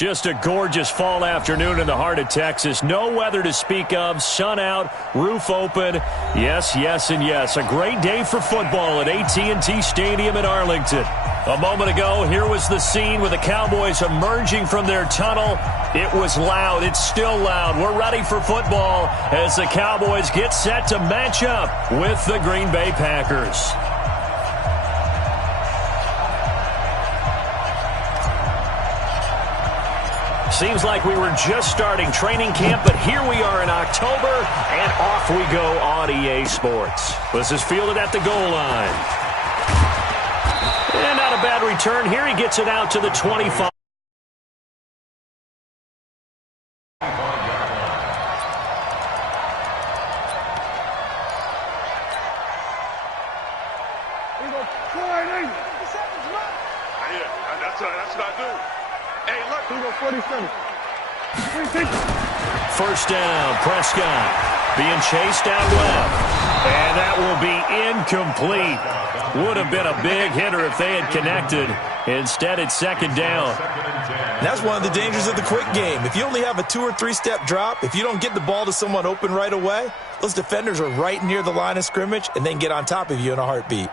Just a gorgeous fall afternoon in the heart of Texas. No weather to speak of. Sun out, roof open. Yes, yes, and yes. A great day for football at AT&T Stadium in Arlington. A moment ago, here was the scene with the Cowboys emerging from their tunnel. It was loud. It's still loud. We're ready for football as the Cowboys get set to match up with the Green Bay Packers. Seems like we were just starting training camp, but here we are in October, and off we go on EA Sports. This is fielded at the goal line. And not a bad return here. He gets it out to the 25. First down, Prescott being chased out left. And that will be incomplete. Would have been a big hitter if they had connected. Instead, it's second down. That's one of the dangers of the quick game. If you only have a 2- or 3-step drop, if you don't get the ball to someone open right away, those defenders are right near the line of scrimmage and then get on top of you in a heartbeat.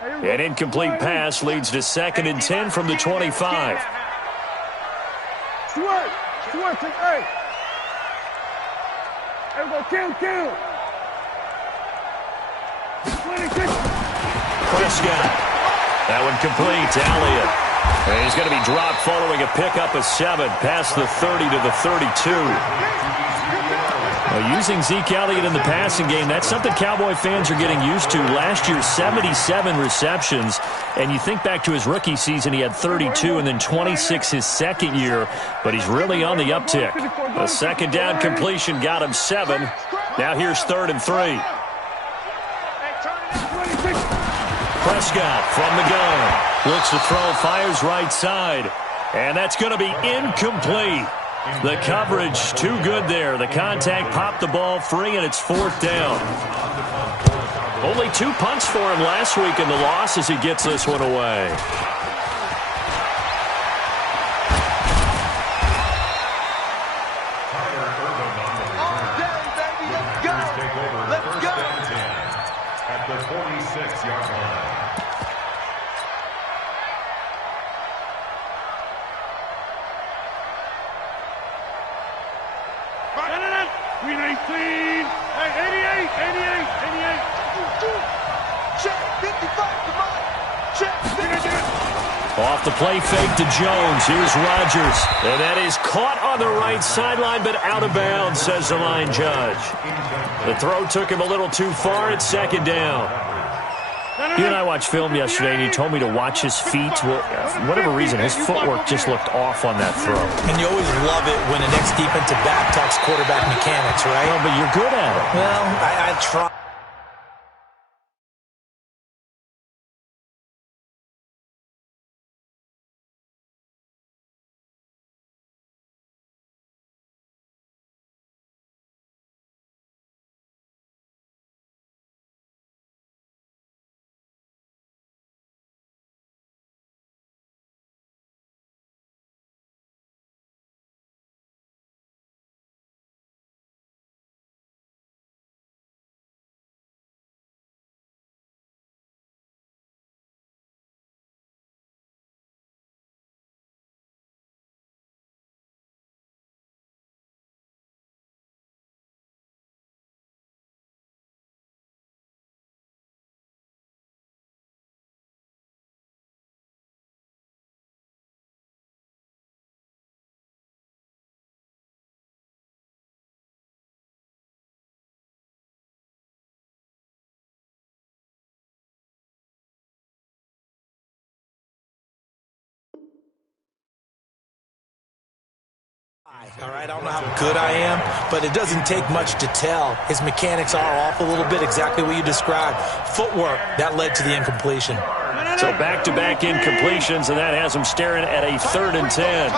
An incomplete pass leads to 2nd and 10 from the 25. Prescott. That one complete to Elliott. And he's going to be dropped following a pickup of 7 past the 30 to the 32. Well, using Zeke Elliott in the passing game, that's something Cowboy fans are getting used to. Last year, 77 receptions. And you think back to his rookie season, he had 32 and then 26 his second year. But he's really on the uptick. A second down completion got him 7. Now here's 3rd and 3. Prescott from the gun. Looks to throw, fires right side. And that's going to be incomplete. The coverage too good there. The contact popped the ball free, and it's 4th down. Only 2 punts for him last week in the loss as he gets this one away. Let's go. At the 46-yard line. Green 18, 88, 88, 88. Check, 55, come on. Check, 55. Off the play fake to Jones. Here's Rodgers. And that is caught on the right sideline, but out of bounds, says the line judge. The throw took him a little too far. It's 2nd down. You and I watched film yesterday, and you told me to watch his feet. Well, for whatever reason, his footwork just looked off on that throw. And you always love it when the next defensive back talks quarterback mechanics, right? Well, but you're good at it. Well, I try. All right, I don't know how good I am, but it doesn't take much to tell. His mechanics are off a little bit, exactly what you described. Footwork, that led to the incompletion. So back-to-back incompletions, and that has him staring at a 3rd and 10.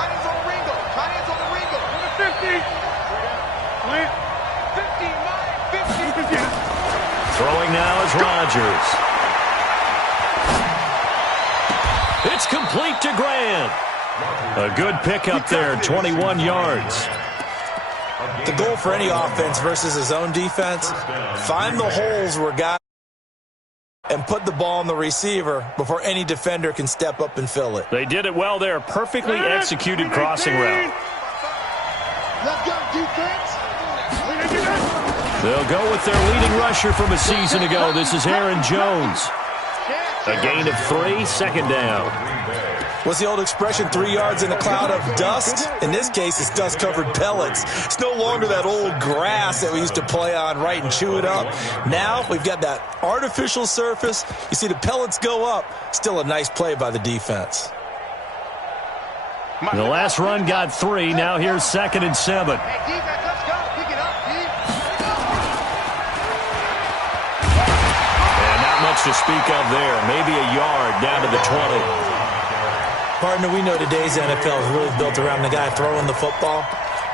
Throwing now is Rodgers. It's complete. Grant. A good pickup there, 21 yards. The goal for any offense versus his own defense, find the holes where guys and put the ball on the receiver before any defender can step up and fill it. They did it well there. Perfectly executed crossing route. Let's go, defense. They'll go with their leading rusher from a season ago. This is Aaron Jones. A gain of 3, second down. What's the old expression, 3 yards in a cloud of dust? In this case, it's dust-covered pellets. It's no longer that old grass that we used to play on, right, and chew it up. Now we've got that artificial surface. You see the pellets go up. Still a nice play by the defense. The last run got 3. Now here's 2nd and 7. Hey, defense, let's go. Pick it up, And not much to speak of there. Maybe a yard down to the 20. Partner, we know today's NFL is really built around the guy throwing the football.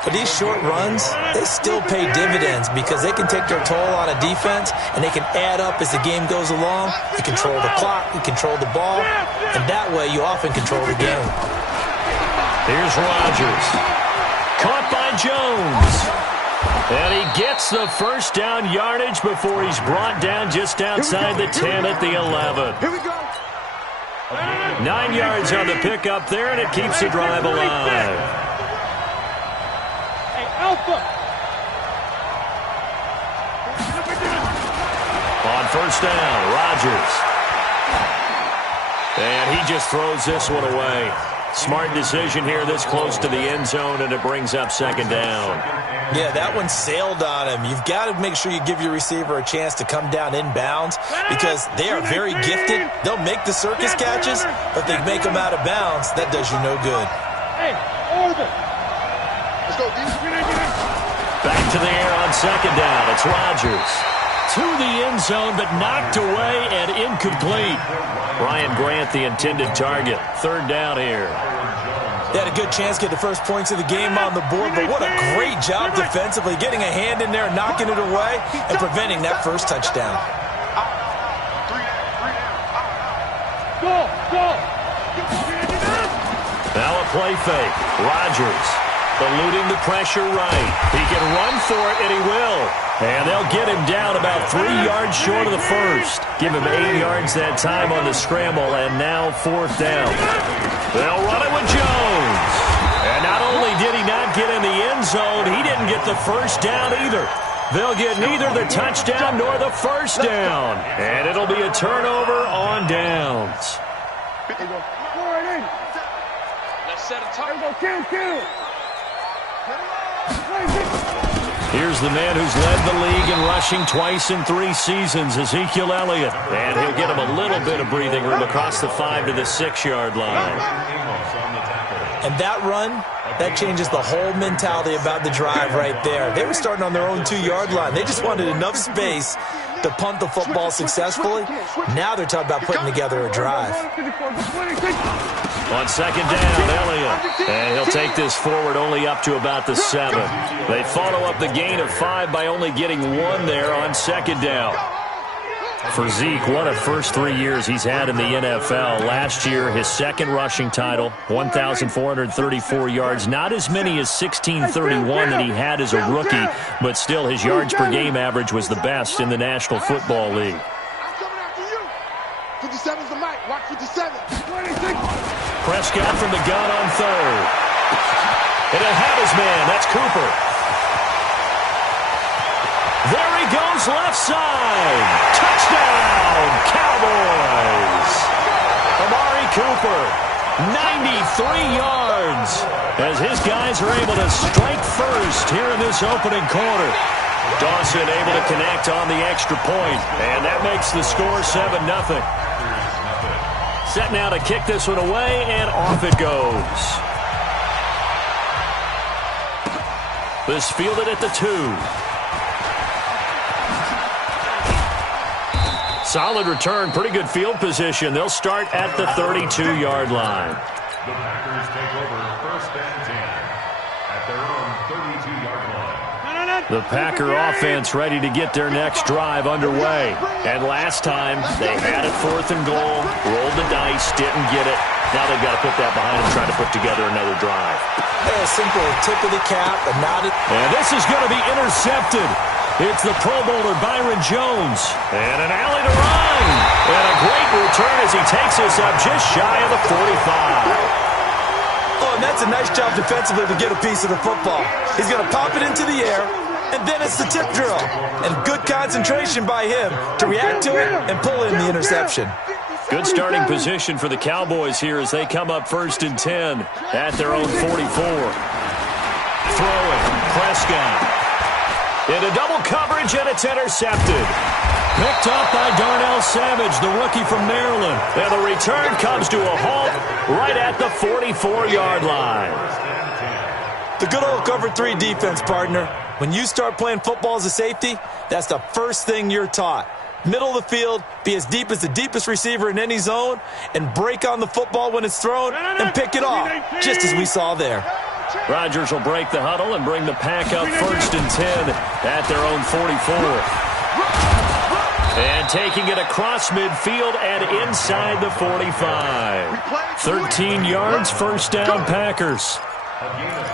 But these short runs, they still pay dividends because they can take their toll on a defense and they can add up as the game goes along. You control the clock, you control the ball, and that way you often control the game. Here's Rodgers. Caught by Jones. And he gets the first down yardage before he's brought down just outside the 10 at the 11. Here we go. 9 yards on the pickup there, and it keeps the drive alive. Hey, Alpha. On first down, Rodgers. And he just throws this one away. Smart decision here this close to the end zone, and it brings up 2nd down. Yeah, that one sailed on him. You've got to make sure you give your receiver a chance to come down inbounds because they are very gifted. They'll make the circus catches, but they make them out of bounds. That does you no good. Hey, order. Let's go, defense. Back to the air on 2nd down. It's Rodgers. To the end zone, but knocked away and incomplete. Ryan Grant, the intended target. 3rd down here. They had a good chance to get the first points of the game on the board, but what a great job defensively, getting a hand in there, knocking it away, and preventing that first touchdown. Go. Now a play fake. Rodgers eluding the pressure right. He can run for it, and he will. And they'll get him down about 3 yards short of the first. Give him 8 yards that time on the scramble, and now 4th down. They'll run it with Jones. And not only did he not get in the end zone, he didn't get the first down either. They'll get neither the touchdown nor the first down. And it'll be a turnover on downs. Let's set a target. Kill. Here's the man who's led the league in rushing twice in 3 seasons, Ezekiel Elliott. And he'll get him a little bit of breathing room across the 5 to the 6-yard line. And that run, that changes the whole mentality about the drive right there. They were starting on their own 2-yard line. They just wanted enough space to punt the football successfully. Now they're talking about putting together a drive. On 2nd down, Elliott. And he'll take this forward only up to about the 7. They follow up the gain of 5 by only getting 1 there on 2nd down. For Zeke, what a first 3 years he's had in the NFL. Last year, his 2nd rushing title, 1,434 yards. Not as many as 1,631 that he had as a rookie, but still his yards per game average was the best in the National Football League. 57's the mic. Watch 57. 26. Prescott from the gun on 3rd. And he'll have his man. That's Cooper. There he goes, left side. Touchdown, Cowboys. Amari Cooper, 93 yards, as his guys are able to strike first here in this opening quarter. Dawson able to connect on the extra point, and that makes the score 7-0. Set now to kick this one away, and off it goes. This fielded at the 2. Solid return, pretty good field position. They'll start at the 32-yard line. The Packers take over 1st and 10 at their own 32-yard line. The Packer offense ready to get their next drive underway. And last time, they had it 4th and goal, rolled the dice, didn't get it. Now they've got to put that behind them, try to put together another drive. A simple tip of the cap, a nod. And this is going to be intercepted. It's the Pro Bowler Byron Jones. And an alley to run. And a great return as he takes us up just shy of the 45. Oh, and that's a nice job defensively to get a piece of the football. He's going to pop it into the air, and then it's the tip drill. And good concentration by him to react to it and pull in the interception. Good starting position for the Cowboys here as they come up 1st and 10 at their own 44. Throwing, Prescott. Into double coverage, and it's intercepted. Picked up by Darnell Savage, the rookie from Maryland. And the return comes to a halt right at the 44-yard line. The good old cover 3 defense, partner. When you start playing football as a safety, that's the first thing you're taught. Middle of the field, be as deep as the deepest receiver in any zone, and break on the football when it's thrown and pick it off, just as we saw there. Rodgers will break the huddle and bring the Pack up 1st and 10 at their own 44. And taking it across midfield and inside the 45. 13 yards, 1st down, Packers.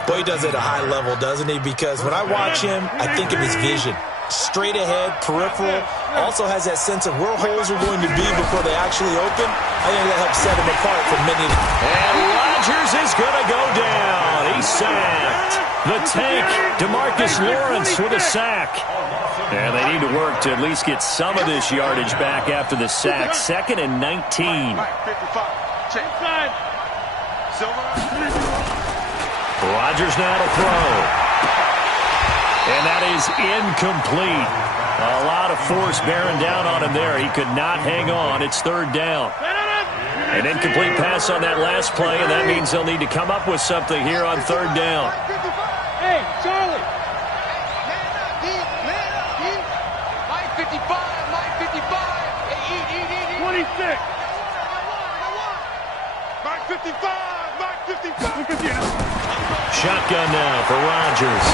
Boy, he does it at a high level, doesn't he? Because when I watch him, I think of his vision. Straight ahead, peripheral, also has that sense of where holes are going to be before they actually open. I think that helps set him apart from many. And Rodgers is going to go down. He's sacked. The tank, DeMarcus Lawrence with a sack. And they need to work to at least get some of this yardage back after the sack. 2nd and 19. Rodgers now to throw. And that is incomplete. A lot of force bearing down on him there. He could not hang on. It's 3rd down. An incomplete pass on that last play, and that means they'll need to come up with something here on 3rd down. Hey, Charlie. Mike 55, Mike 55. Hey, eat. 26. Mike 55, Mike 55. Shotgun now for Rodgers.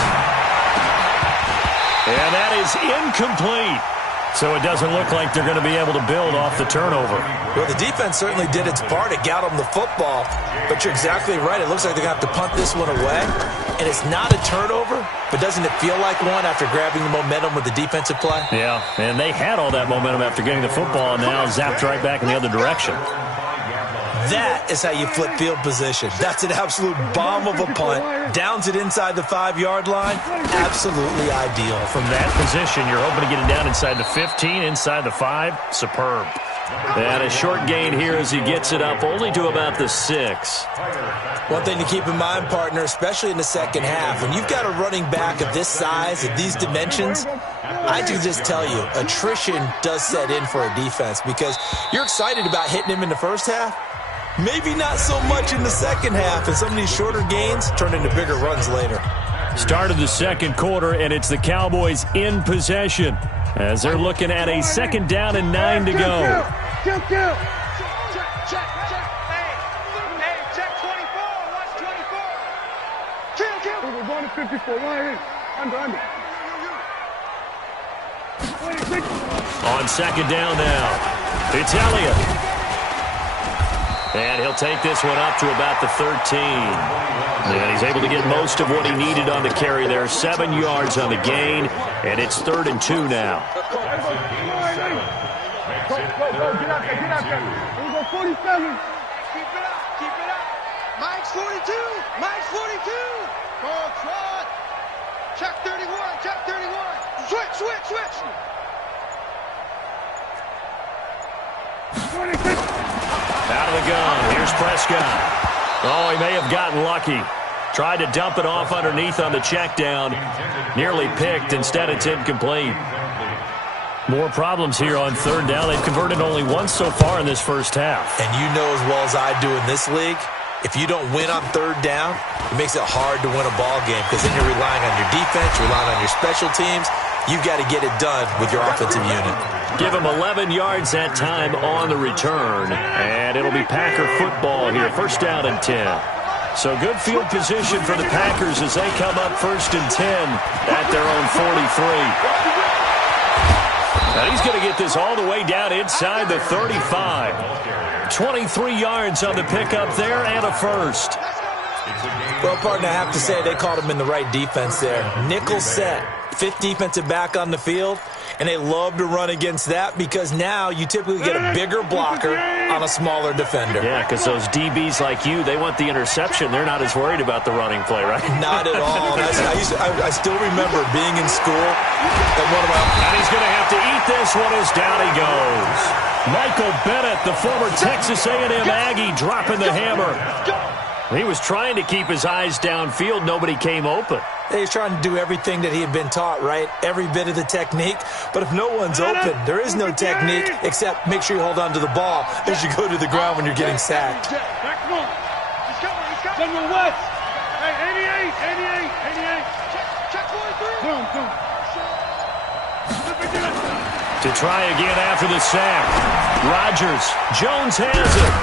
And that is incomplete. So it doesn't look like they're going to be able to build off the turnover. Well, the defense certainly did its part to get them the football. But you're exactly right. It looks like they're going to have to punt this one away. And it's not a turnover, but doesn't it feel like one after grabbing the momentum with the defensive play? Yeah, and they had all that momentum after getting the football and now zapped right back in the other direction. That is how you flip field position. That's an absolute bomb of a punt. Downs it inside the 5-yard line. Absolutely ideal. From that position, you're hoping to get it down inside the 15, inside the 5. Superb. And a short gain here as he gets it up only to about the 6. One thing to keep in mind, partner, especially in the second half, when you've got a running back of this size, of these dimensions, I can just tell you, attrition does set in for a defense because you're excited about hitting him in the first half. Maybe not so much in the second half, and some of these shorter gains turn into bigger runs later. Start of the second quarter, and it's the Cowboys in possession as they're looking at a 2nd down and 9 to go. Kill. Check. Hey, check 24. Watch 24. Kill. We're going to 54. Under. On 2nd down now, it's Elliott. And he'll take this one up to about the 13. And he's able to get most of what he needed on the carry there. 7 yards on the gain, and it's 3rd and 2 now. Go, get out there. We're going to go 47. Keep it up. Mike's 42. Go, trot. Check 31. Switch. 26. Out of the gun. Here's Prescott. Oh, he may have gotten lucky. Tried to dump it off underneath on the check down. Nearly picked. Instead, it's incomplete. More problems here on 3rd down. They've converted only once so far in this first half. And you know as well as I do in this league, if you don't win on 3rd down, it makes it hard to win a ball game because then you're relying on your defense, you're relying on your special teams. You've got to get it done with your offensive unit. Give him 11 yards that time on the return. And it'll be Packer football here. 1st down and 10. So good field position for the Packers as they come up 1st and 10 at their own 43. And he's going to get this all the way down inside the 35. 23 yards on the pickup there and a first. Well, partner, I have to say they caught him in the right defense there. Nickel set, 5th defensive back on the field, and they love to run against that because now you typically get a bigger blocker on a smaller defender. Yeah, because those DBs like you, they want the interception. They're not as worried about the running play, right? Not at all. I still remember being in school at one of my... And he's going to have to eat this one as down he goes. Michael Bennett, the former Texas A&M Aggie, dropping the hammer. He was trying to keep his eyes downfield. Nobody came open. He's trying to do everything that he had been taught, right? Every bit of the technique. But if no one's open, there is no technique except make sure you hold on to the ball as you go to the ground when you're getting sacked. General West. Hey, 88. Check 43. Boom. To try again after the sack. Rodgers. Jones has it.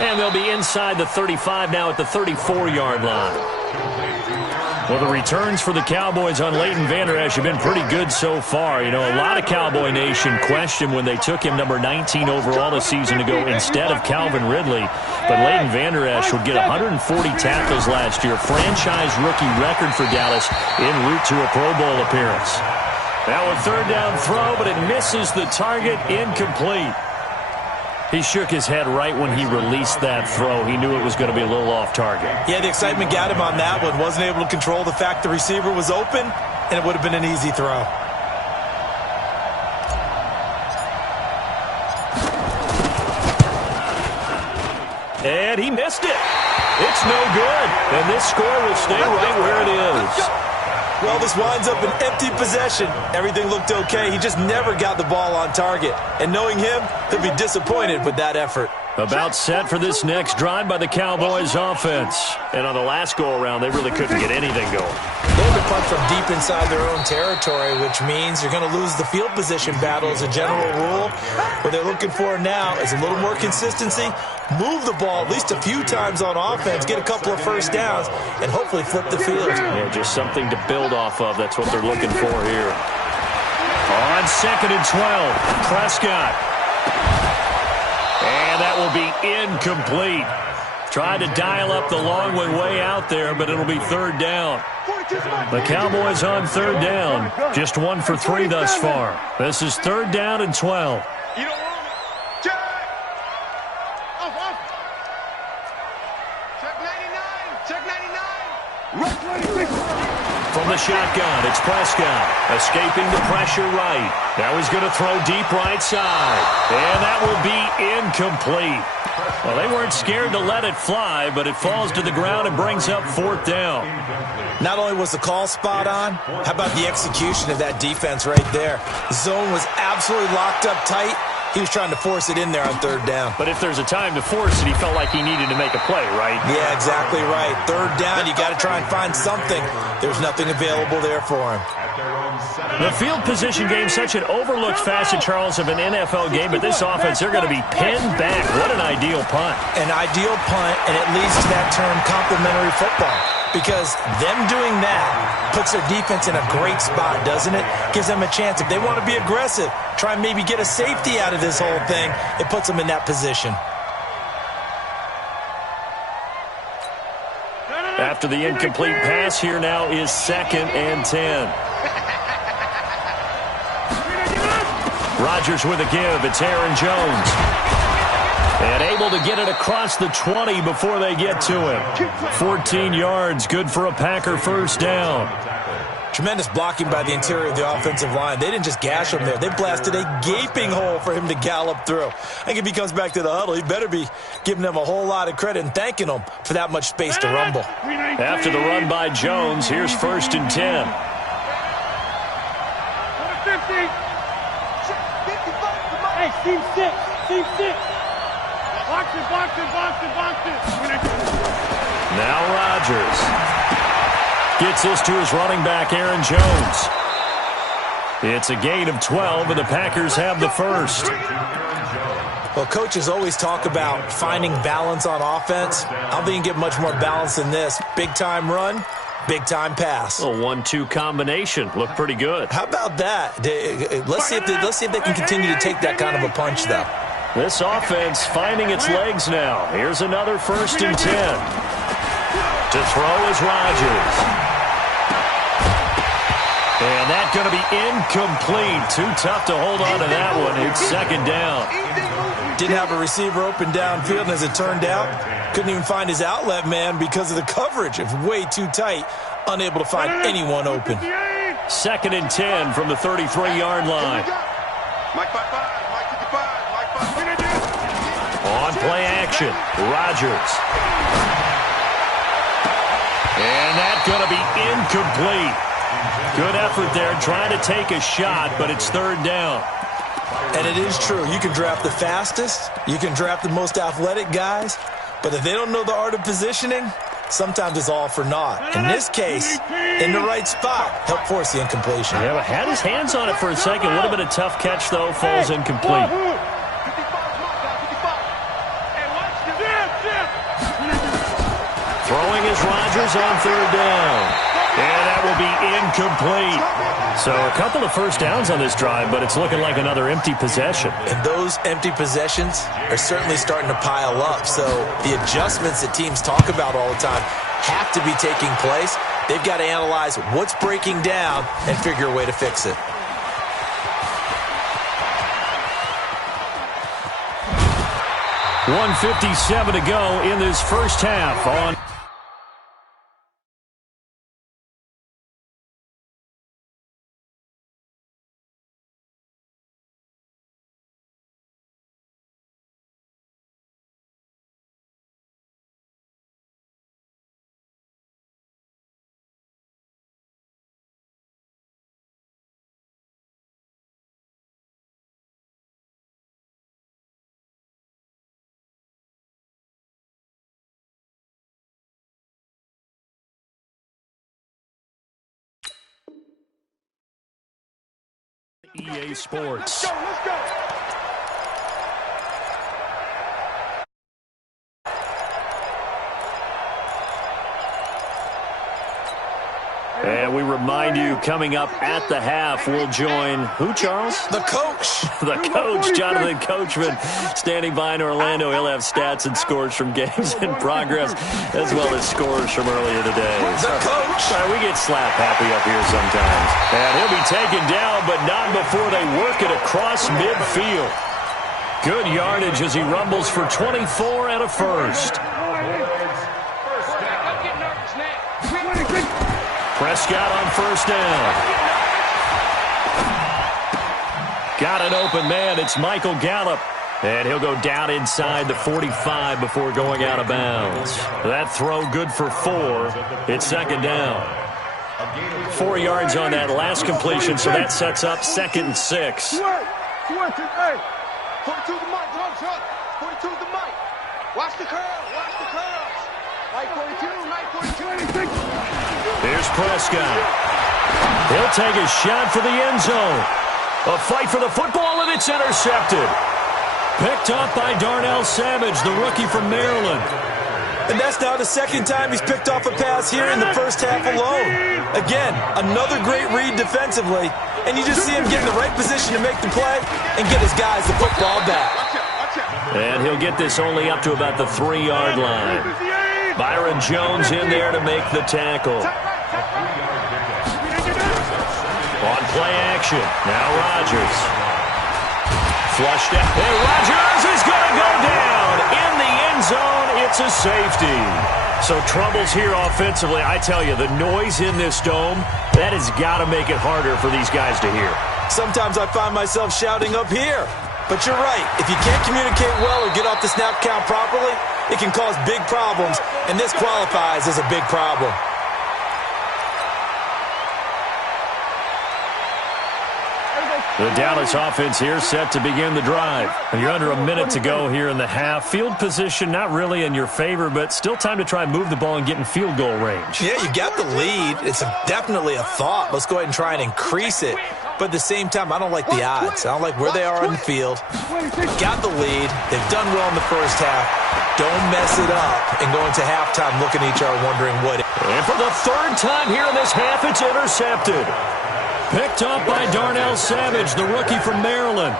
And they'll be inside the 35 now at the 34-yard line. Well, the returns for the Cowboys on Leighton Vander Esch have been pretty good so far. You know, a lot of Cowboy Nation questioned when they took him number 19 overall a season ago instead of Calvin Ridley. But Leighton Vander Esch would get 140 tackles last year, franchise rookie record for Dallas en route to a Pro Bowl appearance. Now a 3rd down throw, but it misses the target, incomplete. He shook his head right when he released that throw. He knew it was going to be a little off target. Yeah, the excitement got him on that one. Wasn't able to control the fact the receiver was open, and it would have been an easy throw. And he missed it. It's no good. And this score will stay right where it is. Well, this winds up an empty possession. Everything looked okay. He just never got the ball on target. And knowing him, he'll be disappointed with that effort. About set for this next drive by the Cowboys offense. And on the last go-around, they really couldn't get anything going. They had to punt from deep inside their own territory, which means you're going to lose the field position battle as a general rule. What they're looking for now is a little more consistency, move the ball at least a few times on offense, get a couple of first downs, and hopefully flip the field. Yeah, just something to build off of. That's what they're looking for here. On 2nd and 12, Prescott. And that will be incomplete. Tried to dial up the long one way out there, but it'll be 3rd down. The Cowboys on 3rd down. Just 1 for 3 thus far. This is 3rd down and 12. You don't want it. Check. Off. Check 99. From the shotgun, it's Prescott. Escaping the pressure right. Now he's going to throw deep right side. And that will be incomplete. Well, they weren't scared to let it fly, but it falls to the ground and brings up 4th down. Not only was the call spot on, how about the execution of that defense right there? The zone was absolutely locked up tight. He was trying to force it in there on 3rd down. But if there's a time to force it, he felt like he needed to make a play, right? Yeah, exactly right. 3rd down, you got to try and find something. There's nothing available there for him. The field position game, such an overlooked facet, Charles, of an NFL game, but this offense, they're going to be pinned back. What an ideal punt. An ideal punt, and it leads to that term complimentary football. Because them doing that puts their defense in a great spot, doesn't it? Gives them a chance. If they want to be aggressive, try and maybe get a safety out of this whole thing, it puts them in that position. After the incomplete pass, here now is 2nd and 10. Rodgers with a give. It's Aaron Jones. And able to get it across the 20 before they get to him. 14 yards, good for a Packer 1st down. Tremendous blocking by the interior of the offensive line. They didn't just gash him there. They blasted a gaping hole for him to gallop through. I think if he comes back to the huddle, he better be giving them a whole lot of credit and thanking them for that much space to rumble. After the run by Jones, here's 1st and 10. 50. Hey, team 6. Box it. Now Rodgers gets this to his running back, Aaron Jones. It's a gain of 12, and the Packers have the 1st. Well, coaches always talk about finding balance on offense. I don't think you can get much more balance than this. Big-time run, big-time pass. A 1-2 combination. Looked pretty good. How about that? Let's see if they can continue to take that kind of a punch, though. This offense finding its legs now. Here's another 1st and 10. To throw is Rodgers. And that's going to be incomplete. Too tough to hold on to that one. It's 2nd down. Didn't have a receiver open downfield, and as it turned out, couldn't even find his outlet man because of the coverage. It's way too tight, unable to find anyone open. 2nd and 10 from the 33-yard line. On play action, Rodgers. And that's going to be incomplete. Good effort there, trying to take a shot, but it's 3rd down. And it is true. You can draft the fastest, you can draft the most athletic guys, but if they don't know the art of positioning, sometimes it's all for naught. In this case, in the right spot, helped force the incompletion. Yeah, but had his hands on it for a second. Would have been a tough catch, though. Falls incomplete. Throwing is Rodgers on 3rd down. And that will be incomplete. So a couple of 1st downs on this drive, but it's looking like another empty possession. And those empty possessions are certainly starting to pile up. So the adjustments that teams talk about all the time have to be taking place. They've got to analyze what's breaking down and figure a way to fix it. .157 to go in this first half on... EA Sports. Let's go. And we remind you, coming up at the half, we'll join who, Charles? The coach. The coach, Jonathan Coachman, standing by in Orlando. He'll have stats and scores from games in progress, as well as scores from earlier today. The coach. We get slap happy up here sometimes. And he'll be taken down, but not before they work it across midfield. Good yardage as he rumbles for 24 and a 1st. Prescott on 1st down. Got an open man. It's Michael Gallup. And he'll go down inside the 45 before going out of bounds. That throw good for 4. It's 2nd down. 4 yards on that last completion, so that sets up 2nd and 6. 42 the mic, 42 the mic. Watch the curl, watch the curls. Mike 42, Mike 42. Here's Prescott. He'll take a shot for the end zone. A fight for the football, and it's intercepted. Picked up by Darnell Savage, the rookie from Maryland. And that's now the 2nd time he's picked off a pass here in the first half alone. Again, another great read defensively, and you just see him get in the right position to make the play and get his guys the football back. And he'll get this only up to about the 3-yard line. Byron Jones in there to make the tackle. On play action, now Rodgers. Flushed out. And Rodgers is going to go down in the end zone. It's a safety. So troubles here offensively. I tell you, the noise in this dome, that has got to make it harder for these guys to hear. Sometimes I find myself shouting up here. But you're right. If you can't communicate well or get off the snap count properly, it can cause big problems, and this qualifies as a big problem. The Dallas offense here set to begin the drive. You're under a minute to go here in the half. Field position not really in your favor, but still time to try and move the ball and get in field goal range. Yeah, you got the lead. It's definitely a thought. Let's go ahead and try and increase it. But at the same time, I don't like the odds. I don't like where they are on the field. Got the lead. They've done well in the first half. Don't mess it up and go into halftime looking at each other wondering what. And for the third time here in this half, it's intercepted. Picked up by Darnell Savage, the rookie from Maryland.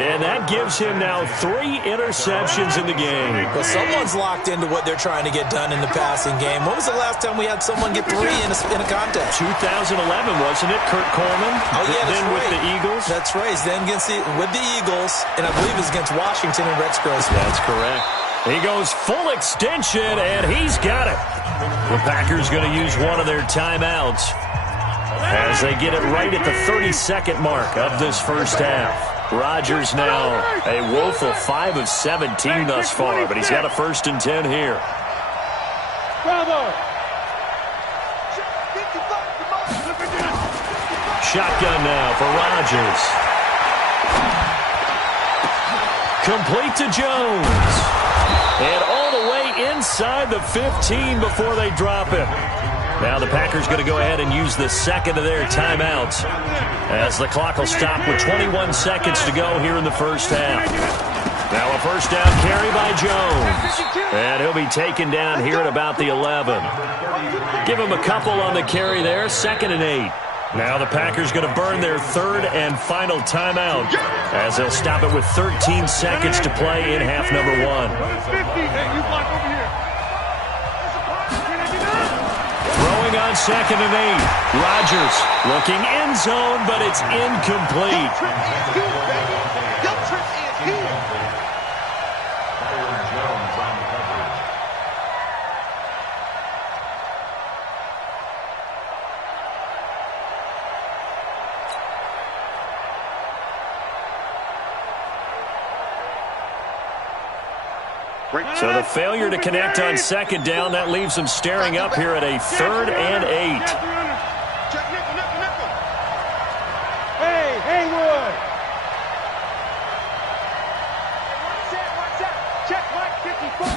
And that gives him now 3 interceptions in the game. Well, someone's locked into what they're trying to get done in the passing game. When was the last time we had someone get 3 in a contest? 2011, wasn't it? Kurt Coleman. Oh, yeah, that's then right. with the Eagles. That's right. Then with the Eagles, and I believe it's against Washington and Rex Grossman. That's correct. He goes full extension, and he's got it. The Packers going to use one of their timeouts as they get it right at the 32nd mark of this first half. Rodgers now a woeful 5 of 17 thus far, but he's got a 1st and 10 here. Shotgun now for Rodgers. Complete to Jones. And all the way inside the 15 before they drop it. Now the Packers going to go ahead and use the second of their timeouts as the clock will stop with 21 seconds to go here in the first half. Now a first down carry by Jones. And he'll be taken down here at about the 11. Give him a couple on the carry there, 2nd and 8. Now the Packers going to burn their 3rd and final timeout as they'll stop it with 13 seconds to play in half number 1. Throwing on 2nd and 8. Rodgers looking end zone, but it's incomplete. So the failure to connect on 2nd down, that leaves them staring up here at a 3rd and 8. Hey, Haywood! Check Mike 54.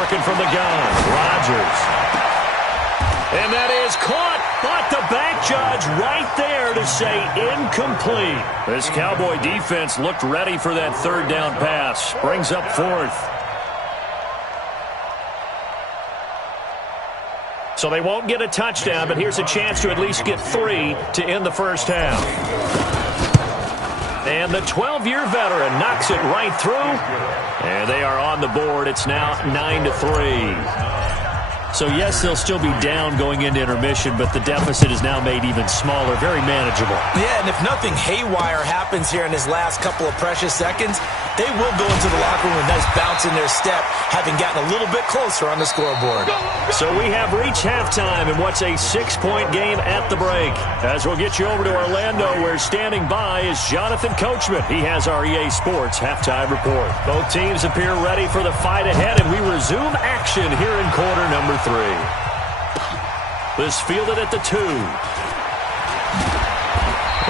Working from the gun, Rodgers. And that is caught, but the back judge right there to say incomplete. This Cowboy defense looked ready for that 3rd down pass. Brings up 4th. So they won't get a touchdown, but here's a chance to at least get 3 to end the first half. And the 12-year veteran knocks it right through. And they are on the board. It's now 9-3. So, yes, they'll still be down going into intermission, but the deficit is now made even smaller, very manageable. Yeah, and if nothing haywire happens here in his last couple of precious seconds, they will go into the locker room with a nice bounce in their step, having gotten a little bit closer on the scoreboard. So we have reached halftime in what's a 6-point game at the break. As we'll get you over to Orlando, where standing by is Jonathan Coachman. He has our EA Sports halftime report. Both teams appear ready for the fight ahead, and we resume action here in quarter number 3. This fielded at the 2.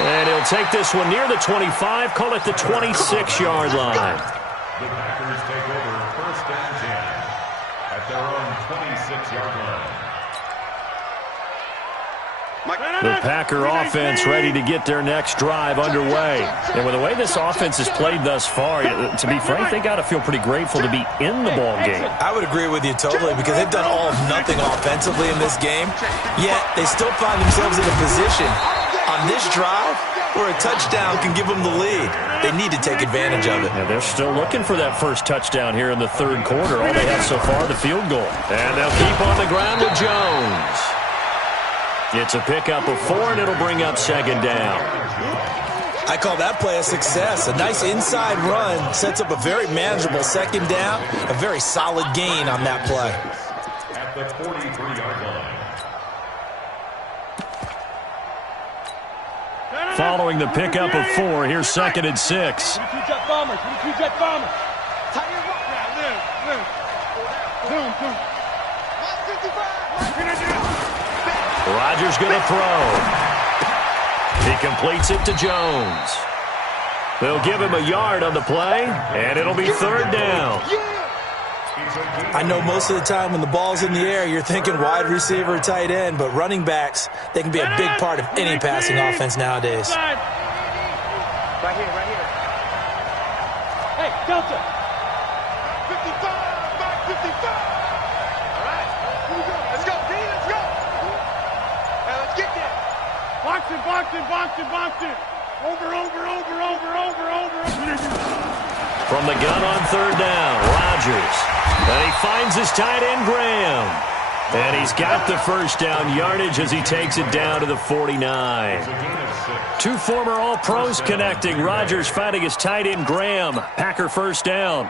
And he'll take this one near the 25, call it the 26-yard line. The Packers take over 1st and 10 at their own 26-yard line. The Packer offense ready to get their next drive underway. And with the way this offense has played thus far, to be frank, they got to feel pretty grateful to be in the ball game. I would agree with you totally because they've done all of nothing offensively in this game, yet they still find themselves in a position on this drive where a touchdown can give them the lead. They need to take advantage of it. And they're still looking for that first touchdown here in the 3rd quarter. All they have so far, the field goal. And they'll keep on the ground with Jones. It's a pickup of 4, and it'll bring up 2nd down. I call that play a success. A nice inside run sets up a very manageable 2nd down, a very solid gain on that play. At the 43-yard line. Following the pickup of 4, here's 2nd and 6. Rodgers going to throw. He completes it to Jones. They'll give him a yard on the play, and it'll be third down. I know most of the time when the ball's in the air, you're thinking wide receiver, tight end, but running backs, they can be a big part of any passing offense nowadays. Right here, right here. Hey, Delta. 55, back 55. All right, here we go. Let's go, D, let's go. Now let's get there. Box it, box it, box it, box it. Over. From the gun on third down, Rodgers. And he finds his tight end, Graham. And he's got the first down yardage as he takes it down to the 49. Two former All-Pros connecting. Rodgers finding his tight end, Graham. Packer first down.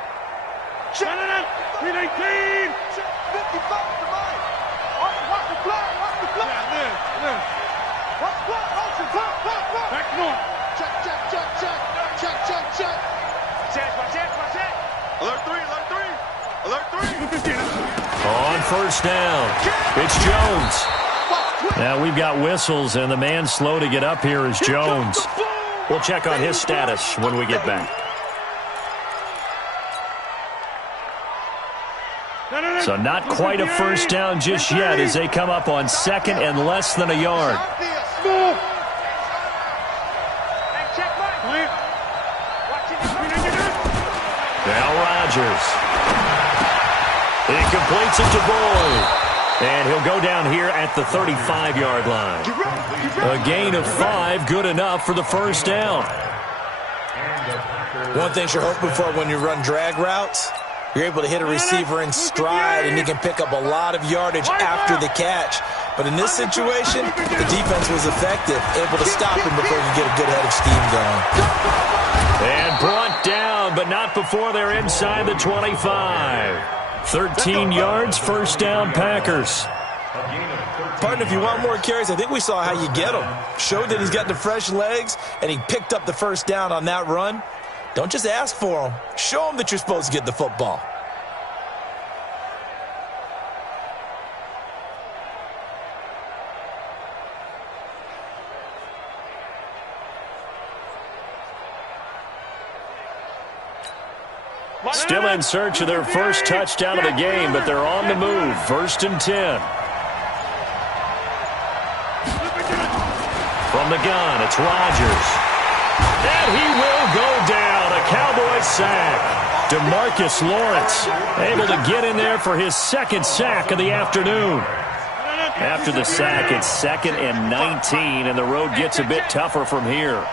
Check it out. 319. 55 to mine. Watch the clock. Watch the clock. Yeah, watch the clock. Watch the clock. Back north. Check. Check. Alert 3. On first down, it's Jones. Now we've got whistles, and the man slow to get up here is Jones. We'll check on his status when we get back. So not quite a first down just yet as they come up on second and less than a yard. Now Rodgers. He completes it to Boyd. And he'll go down here at the 35-yard line. A gain of 5, good enough for the first down. One thing you're hoping for when you run drag routes, you're able to hit a receiver in stride, and he can pick up a lot of yardage after the catch. But in this situation, the defense was effective, able to stop him before he could get a good head of steam going. And brought down, but not before they're inside the 25. 13 yards, first down, Packers. Partner, if you want more carries, I think we saw how you get them. Showed that he's got the fresh legs, and he picked up the first down on that run. Don't just ask for him. Show him that you're supposed to get the football. Still in search of their first touchdown of the game, but they're on the move. First and 10. From the gun, it's Rodgers. And he will go down. A Cowboys sack. DeMarcus Lawrence able to get in there for his second sack of the afternoon. After the sack, it's 2nd and 19, and the road gets a bit tougher from here.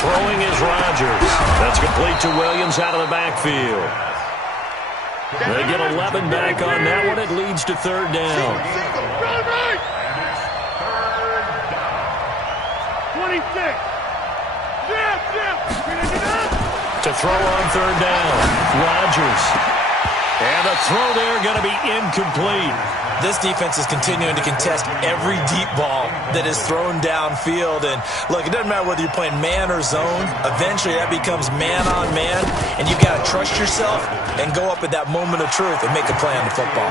Throwing is Rodgers. That's complete to Williams out of the backfield. They get 11 back on that one. It leads to third down. 26. To throw on third down, Rodgers. And the throw there going to be incomplete. This defense is continuing to contest every deep ball that is thrown downfield. And, look, it doesn't matter whether you're playing man or zone. Eventually, that becomes man-on-man, and you've got to trust yourself and go up at that moment of truth and make a play on the football.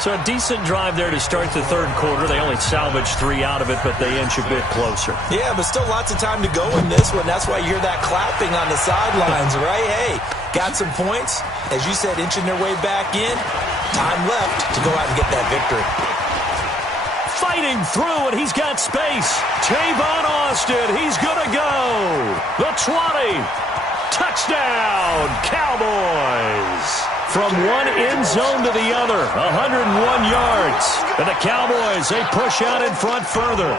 So a decent drive there to start the third quarter. They only salvaged 3 out of it, but they inch a bit closer. Yeah, but still lots of time to go in this one. That's why you hear that clapping on the sidelines, right? Hey, got some points. As you said, inching their way back in. Time left to go out and get that victory. Fighting through, and he's got space. Tavon Austin, he's going to go. The 20. Touchdown, Cowboys. From one end zone to the other, 101 yards. And the Cowboys, they push out in front further.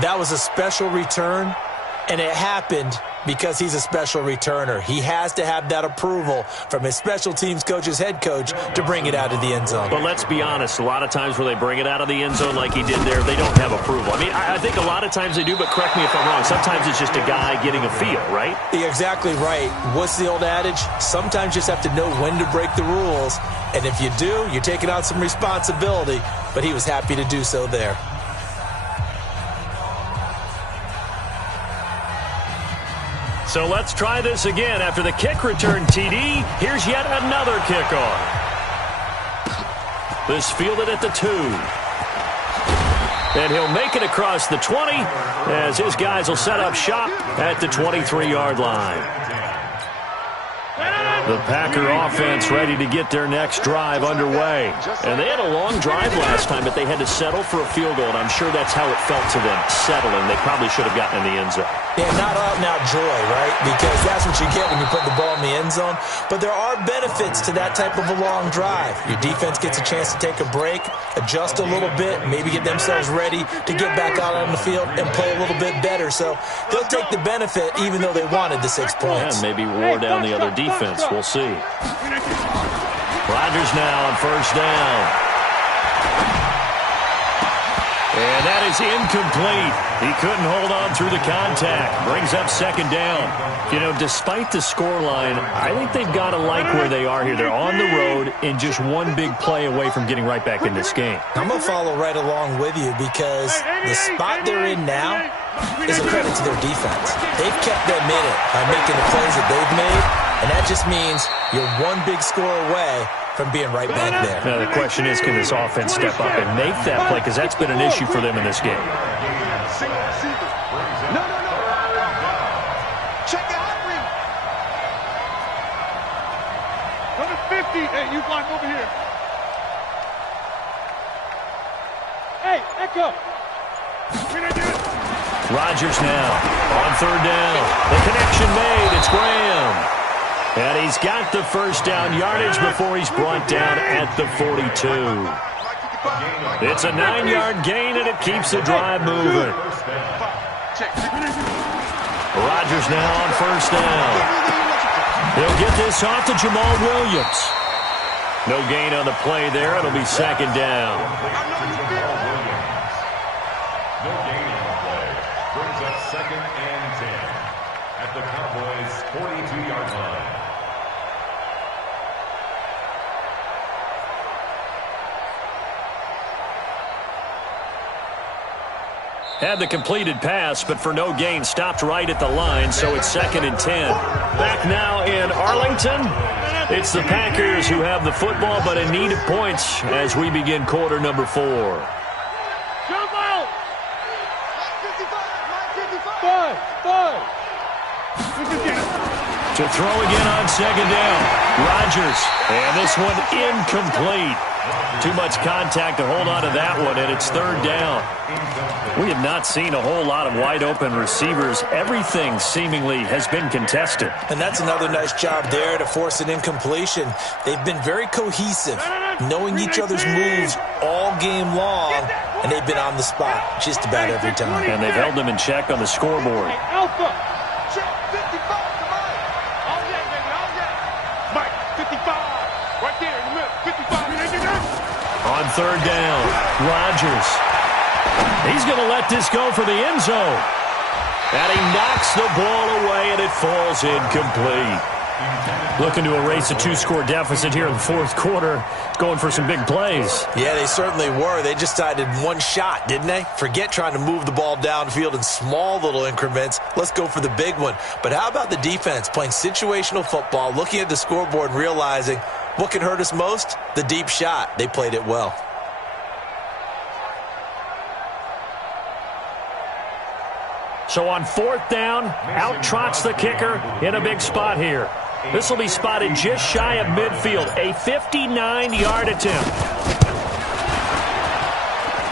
That was a special return, and it happened because he's a special returner. He has to have that approval from his special teams coach's head coach to bring it out of the end zone. But let's be honest, a lot of times where they bring it out of the end zone like he did there, they don't have approval. I mean, I think a lot of times they do, but correct me if I'm wrong. Sometimes it's just a guy getting a feel, right? You're exactly right. What's the old adage? Sometimes you just have to know when to break the rules. And if you do, you're taking on some responsibility. But he was happy to do so there. So let's try this again. After the kick return TD, here's yet another kickoff. This fielded at the 2. And he'll make it across the 20 as his guys will set up shop at the 23-yard line. The Packer offense ready to get their next drive underway. And they had a long drive last time, but they had to settle for a field goal, and I'm sure that's how it felt to them, settling. They probably should have gotten in the end zone. Yeah, not out-and-out joy, right? Because that's what you get when you put the ball in the end zone. But there are benefits to that type of a long drive. Your defense gets a chance to take a break, adjust a little bit, maybe get themselves ready to get back out on the field and play a little bit better. So they'll take the benefit even though they wanted the 6 points. And maybe wore down the other defense. We'll see. Rodgers now on first down. And that is incomplete. He couldn't hold on through the contact. Brings up second down. You know, despite the scoreline, I think they've got to like where they are here. They're on the road and just one big play away from getting right back in this game. I'm going to follow right along with you because the spot they're in now is a credit to their defense. They've kept them in it by making the plays that they've made, and that just means you're one big score away from being right back there. Now, the question is, can this offense step up and make that play? Because that's been an issue for them in this game. No. Check out, read. Number 50. Hey, you climb over here. Hey, echo. Rodgers now on third down. The connection made. It's Graham. And he's got the first down yardage before he's brought down at the 42. It's a 9-yard gain, and it keeps the drive moving. Rodgers now on first down. He'll get this off to Jamal Williams. No gain on the play there. It'll be second down. No gain on the play. Brings up second and 10 at the Cowboys' 42-yard line. Had the completed pass, but for no gain, stopped right at the line, so it's second and 10. Back now in Arlington. It's the Packers who have the football, but in need of points as we begin quarter number 4. Jump out! 5. To throw again on second down. Rodgers, and this one incomplete. Too much contact to hold on to that one, and it's third down. We have not seen a whole lot of wide-open receivers. Everything seemingly has been contested. And that's another nice job there to force an incompletion. They've been very cohesive, knowing each other's moves all game long, and they've been on the spot just about every time. And they've held them in check on the scoreboard. Alpha. Check 55 to Mike. All day, baby, all day. Mike, 55. Right there in the middle. 55. On third down, Rodgers. He's going to let this go for the end zone. And he knocks the ball away, and it falls incomplete. Looking to erase a 2-score deficit here in the fourth quarter. Going for some big plays. Yeah, they certainly were. They just decided one shot, didn't they? Forget trying to move the ball downfield in small little increments. Let's go for the big one. But how about the defense playing situational football, looking at the scoreboard and realizing what can hurt us most? The deep shot. They played it well. So on fourth down, out trots the kicker in a big spot here. This will be spotted just shy of midfield. A 59-yard attempt.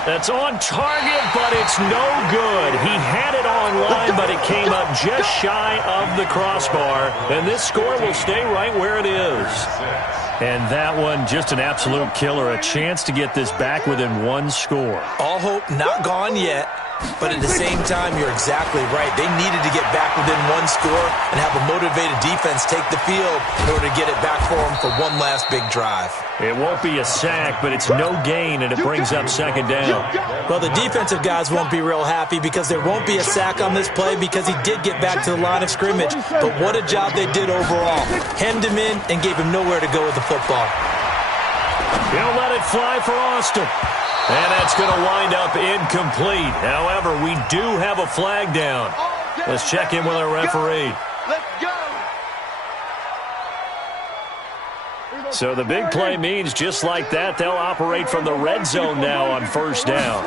That's on target, but it's no good. He had it on line, but it came up just shy of the crossbar. And this score will stay right where it is. And that one, just an absolute killer. A chance to get this back within one score. All hope not gone yet. But at the same time, you're exactly right. They needed to get back within one score and have a motivated defense take the field in order to get it back for them for one last big drive. It won't be a sack, but it's no gain, and it brings up second down. Well, the defensive guys won't be real happy because there won't be a sack on this play because he did get back to the line of scrimmage. But what a job they did overall. Hemmed him in and gave him nowhere to go with the football. He'll let it fly for Austin. And that's going to wind up incomplete. However, we do have a flag down. Let's check in with our referee. Let's go. So the big play means just like that, they'll operate from the red zone now on first down.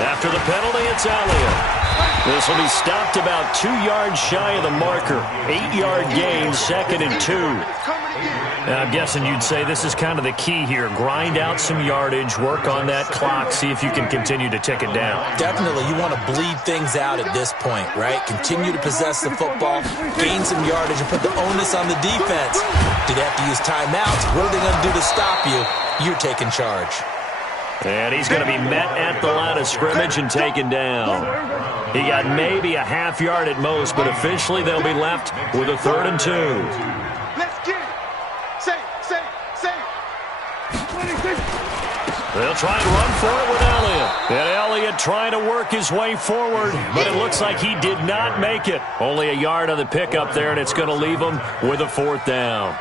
After the penalty, it's Elliott. This will be stopped about 2 yards shy of the marker. 8-yard gain, 2nd and 2. Now, I'm guessing you'd say this is kind of the key here. Grind out some yardage, work on that clock, see if you can continue to tick it down. Definitely. You want to bleed things out at this point, right? Continue to possess the football, gain some yardage, and put the onus on the defense. Do they have to use timeouts? What are they going to do to stop you? You're taking charge. And he's going to be met at the line of scrimmage and taken down. He got maybe a half yard at most, but officially they'll be left with a 3rd and 2. Let's get it. Say. They'll try and run for it with Elliott. And Elliott trying to work his way forward, but it looks like he did not make it. Only a yard on the pickup there, and it's going to leave him with a 4th down.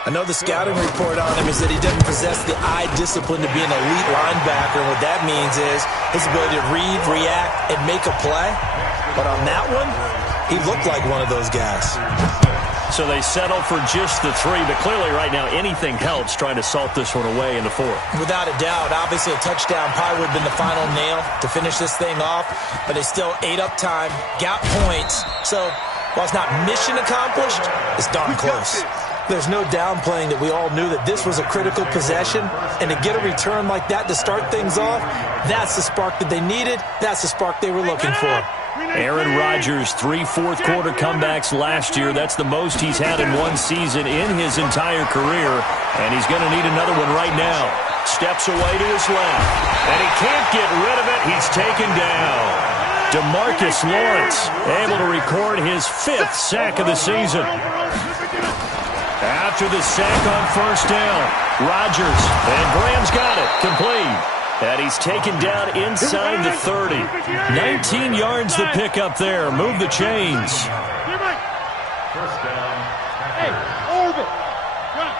I know the scouting report on him is that he doesn't possess the eye discipline to be an elite linebacker. And what that means is his ability to read, react, and make a play. But on that one, he looked like one of those guys. So they settle for just the 3, but clearly right now anything helps trying to salt this one away in the 4th. Without a doubt, obviously a touchdown probably would have been the final nail to finish this thing off, but they still ate up time, got points. So while it's not mission accomplished, it's darn close. There's no downplaying that we all knew that this was a critical possession, and to get a return like that to start things off, that's the spark that they needed. That's the spark they were looking for. Aaron Rodgers, 3 fourth-quarter comebacks last year. That's the most he's had in one season in his entire career, and he's going to need another one right now. Steps away to his left, and he can't get rid of it. He's taken down. DeMarcus Lawrence able to record his 5th sack of the season. After the sack on first down, Rodgers, and Graham's got it, complete. And he's taken down inside the 30. 19 yards to pick up there. Move the chains. First down. Hey, orbit. Run.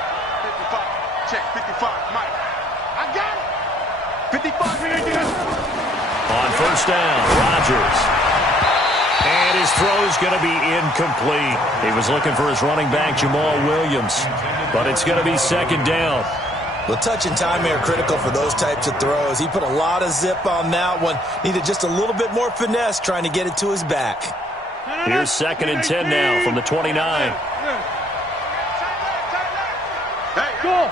55. Check 55. Mike. I got it. 55. On first down, Rodgers. And his throw's going to be incomplete. He was looking for his running back, Jamal Williams. But it's going to be 2nd down. Well, touch and time are critical for those types of throws. He put a lot of zip on that one. Needed just a little bit more finesse trying to get it to his back. Here's 2nd and 10 now from the 29. Hey, go.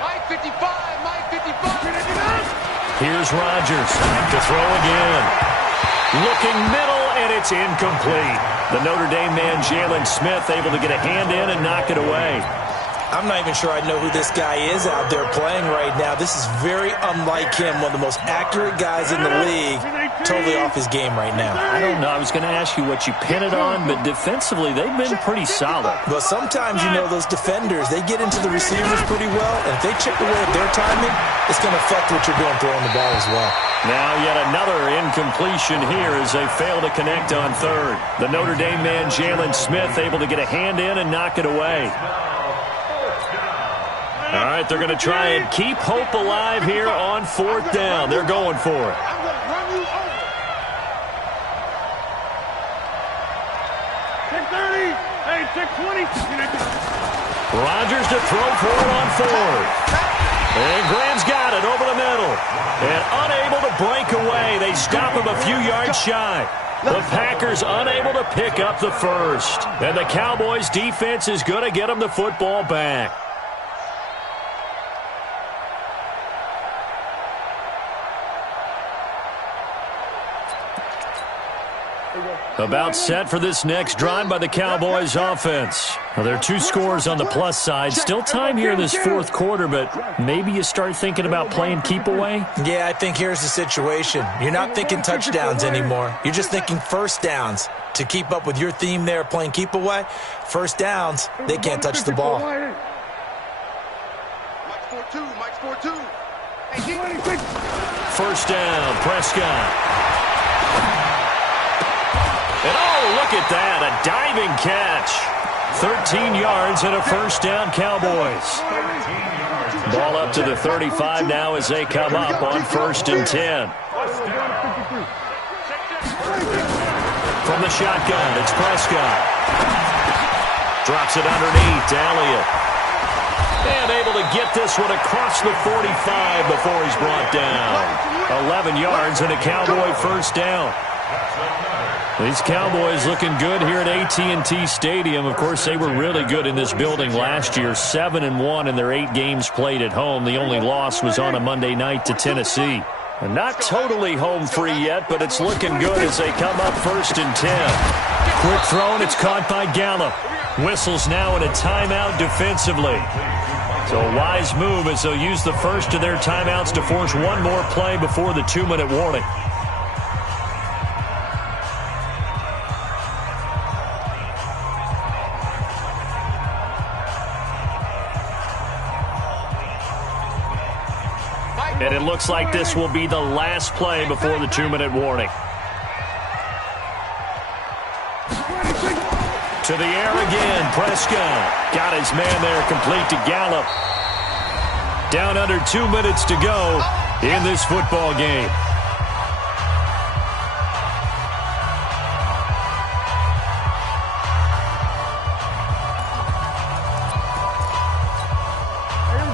Mike 55. Mike 55. Here's Rodgers to throw again. Looking middle, and it's incomplete. The Notre Dame man, Jalen Smith, able to get a hand in and knock it away. I'm not even sure I know who this guy is out there playing right now. This is very unlike him, one of the most accurate guys in the league. Totally off his game right now. I don't know. I was going to ask you what you pin it on, but defensively, they've been pretty solid. Well, sometimes, you know, those defenders, they get into the receivers pretty well, and if they chip away at their timing, it's going to affect what you're doing throwing the ball as well. Now yet another incompletion here as they fail to connect on 3rd. The Notre Dame man, Jalen Smith, able to get a hand in and knock it away. All right, they're going to try and keep hope alive here on 4th down. They're going for it. I'm going to run you over. Check 30. Hey, check 20. Rodgers to throw for it on 4th. And Graham's got it over the middle. And unable to break away. They stop him a few yards shy. The Packers unable to pick up the first. And the Cowboys defense is going to get them the football back. About set for this next drive by the Cowboys offense. Now, there are 2 scores on the plus side. Still time here in this 4th quarter, but maybe you start thinking about playing keep away? Yeah, I think here's the situation. You're not thinking touchdowns anymore. You're just thinking first downs. To keep up with your theme there, playing keep away, first downs, they can't touch the ball. Mike's 4-2. Mike's 4-2. First down, Prescott. And oh, look at that, a diving catch. 13 yards and a first down, Cowboys. Ball up to the 35 now as they come up on 1st and 10. From the shotgun, it's Prescott. Drops it underneath to Elliott. And able to get this one across the 45 before he's brought down. 11 yards and a Cowboy first down. These Cowboys looking good here at AT&T Stadium. Of course, they were really good in this building last year. 7-1 in their 8 games played at home. The only loss was on a Monday night to Tennessee. And not totally home free yet, but it's looking good as they come up 1st and 10. Quick throw, and it's caught by Gallup. Whistles now in a timeout defensively. So a wise move as they'll use the first of their timeouts to force one more play before the 2-minute warning. And it looks like this will be the last play before the 2-minute warning. To the air again, Prescott. Got his man there, complete to Gallup. Down under 2 minutes to go in this football game.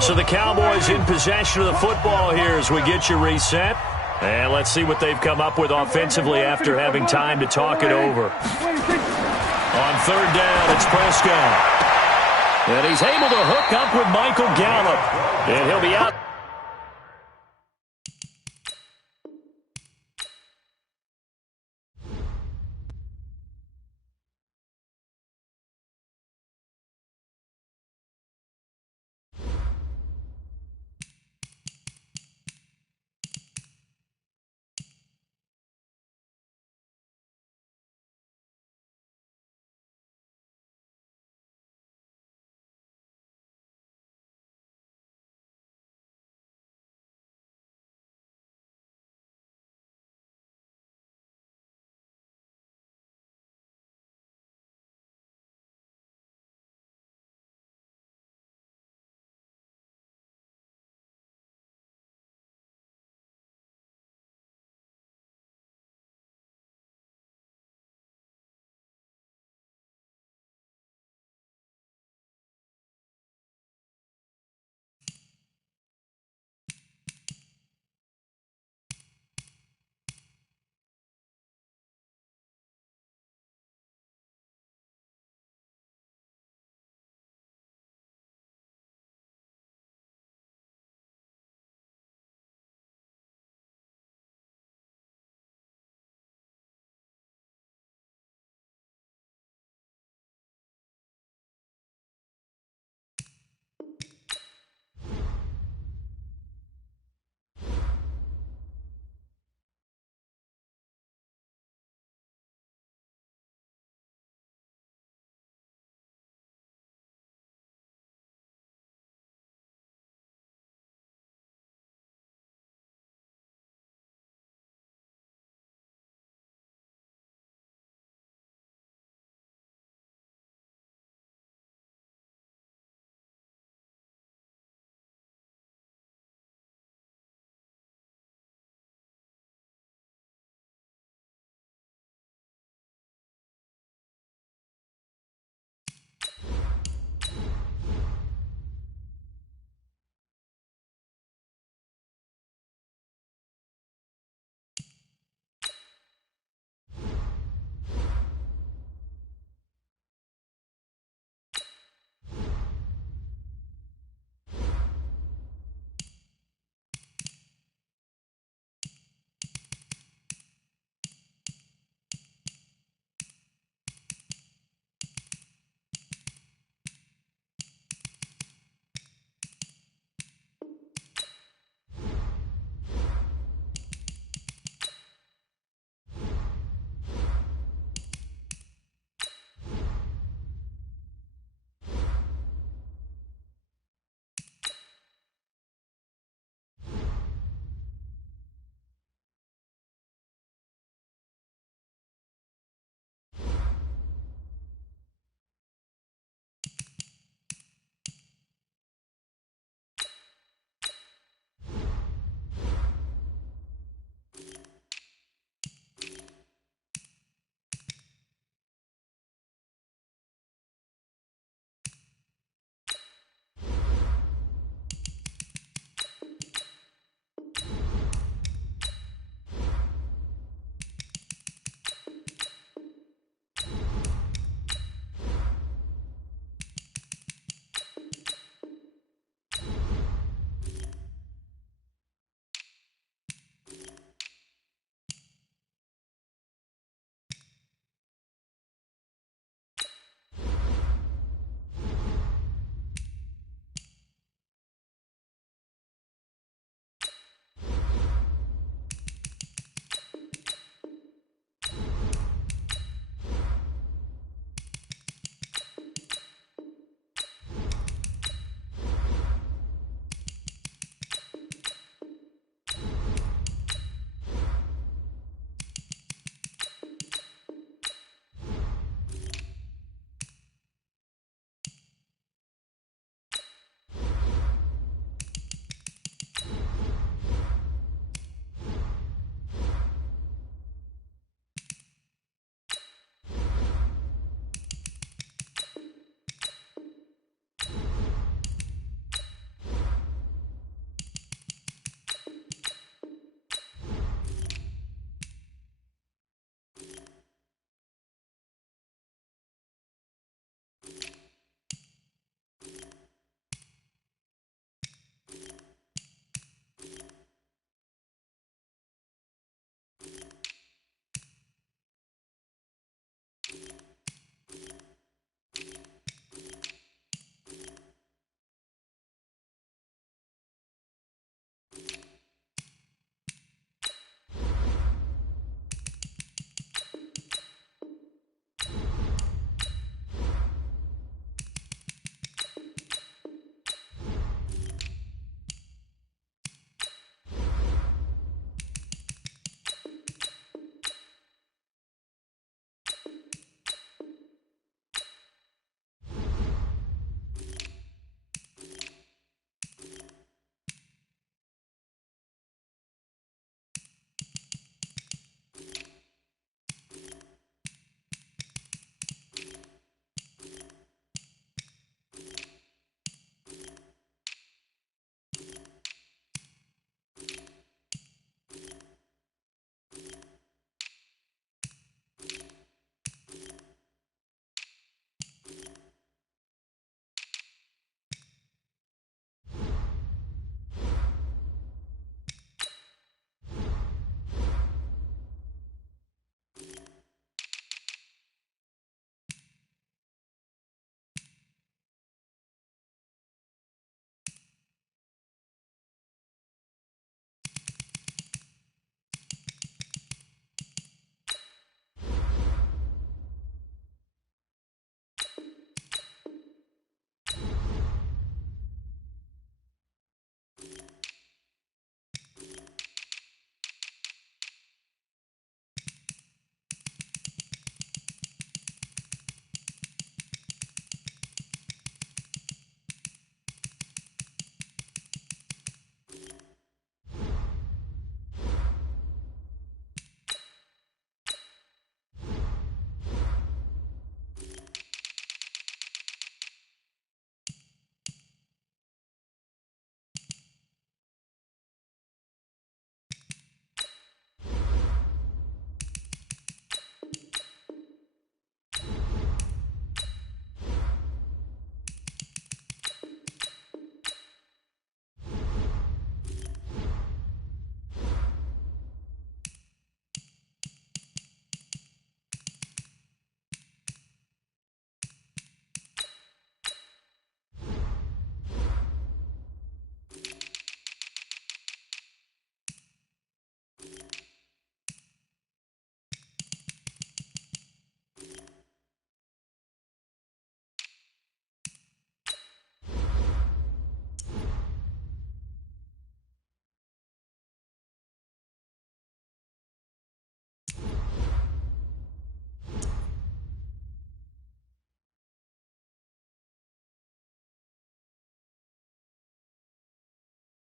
So the Cowboys in possession of the football here as we get you reset. And let's see what they've come up with offensively after having time to talk it over. On 3rd down, it's Prescott. And he's able to hook up with Michael Gallup. And he'll be out.